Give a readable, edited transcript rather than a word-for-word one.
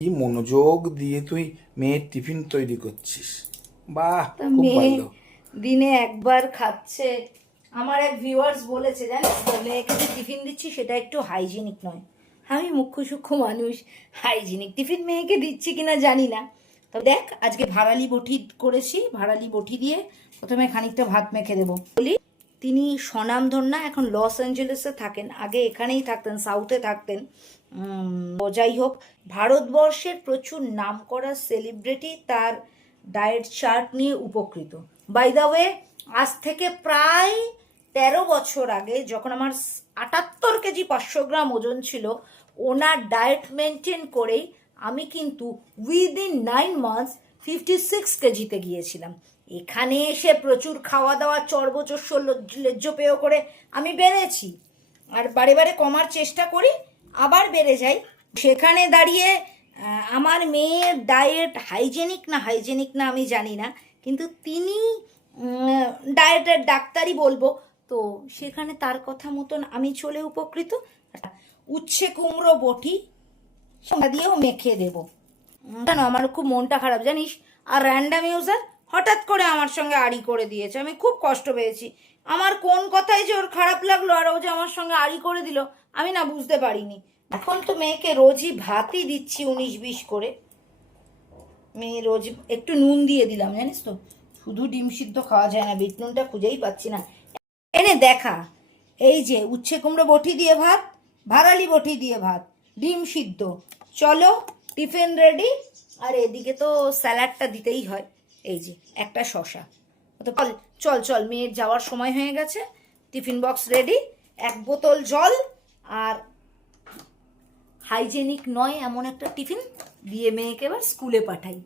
কি মনোযোগ দিয়ে তুই মেয়ের টিফিন তৈরি করছিস। বাহ, তা খুব মেয়ে ভালো। দিনে একবার খাচ্ছে। আমার এক ভিউয়ার্স বলেছে, জানিস তো, মেয়েকে যে টিফিন দিচ্ছি সেটা একটু হাইজিনিক নয়। আমি মুখ্য সূক্ষ্ম মানুষ, হাইজিনিক টিফিন মেয়েকে দিচ্ছি কিনা জানি না। তো দেখ, আজকে ভাড়ালি বটি করেছি। ভাড়ালি বটি দিয়ে প্রথমে খানিকটা ভাত মেখে দেবো। বলি, তিনি স্বনামধন্য, এখন লস অ্যাঞ্জেলেসে থাকেন, আগে এখানেই থাকতেন, সাউথে থাকতেন। তো যাই হোক, ভারতবর্ষের প্রচুর নামকরা সেলিব্রিটি তার ডায়েট চার্ট নিয়ে উপকৃত। বাই দ্য ওয়ে, আজ থেকে প্রায় 13 বছর আগে, যখন আমার 78 কেজি 500 গ্রাম ওজন ছিল, ওনার ডায়েট মেনটেন করেই আমি কিন্তু উইদিন 9 মান্থস 56 কেজিতে গিয়েছিলাম। এখানে এসে প্রচুর খাওয়া দাওয়া চর্বচস্য লেজ্জ পেয় করে আমি বেড়েছি, আর বারে বারে কমার চেষ্টা করি, আবার বেড়ে যাই। সেখানে দাঁড়িয়ে আমার মেয়ের ডায়েট হাইজেনিক না আমি জানি না, কিন্তু তিনি ডায়েটের ডাক্তারই বলবো। তো সেখানে তার কথা মতন আমি চলে উপকৃত। উচ্ছে কুমড়ো বটি সেটা দিয়েও মেখে দেবো। কেন, আমার খুব মনটা খারাপ জানিস। আর র্যান্ডাম ইউজার হঠাৎ করে আমার সঙ্গে আড়ি করে দিয়েছে, আমি খুব কষ্ট পেয়েছি। আমার কোন কথাই যে ওর খারাপ লাগলো আর ও যে আমার সঙ্গে আড়ি করে দিল, আমি না বুঝতে পারিনি। এখন তো মেয়েকে রোজই ভাতই দিচ্ছি 19-20 করে। মেয়ে রোজ একটু নুন দিয়ে দিলাম, জানিস তো, শুধু ডিম সিদ্ধ খাওয়া যায় না, বিট নুনটা খুঁজেই পাচ্ছি না। এনে দেখা, এই যে উচ্ছে কুমড়ো বটি দিয়ে ভাত, ভাড়ালি বটি দিয়ে ভাত, ডিম সিদ্ধ, চলো টিফিন রেডি। আর এদিকে তো স্যালাডটা দিতেই হয়, এই যে একটা শশা। তো চল চল চল, মেয়ের যাওয়ার সময় হয়ে গেছে, টিফিন বক্স রেডি, 1 বোতল জল, আর হাইজেনিক নয় এমন একটা টিফিন দিয়ে মেয়েকে এবার স্কুলে পাঠাই।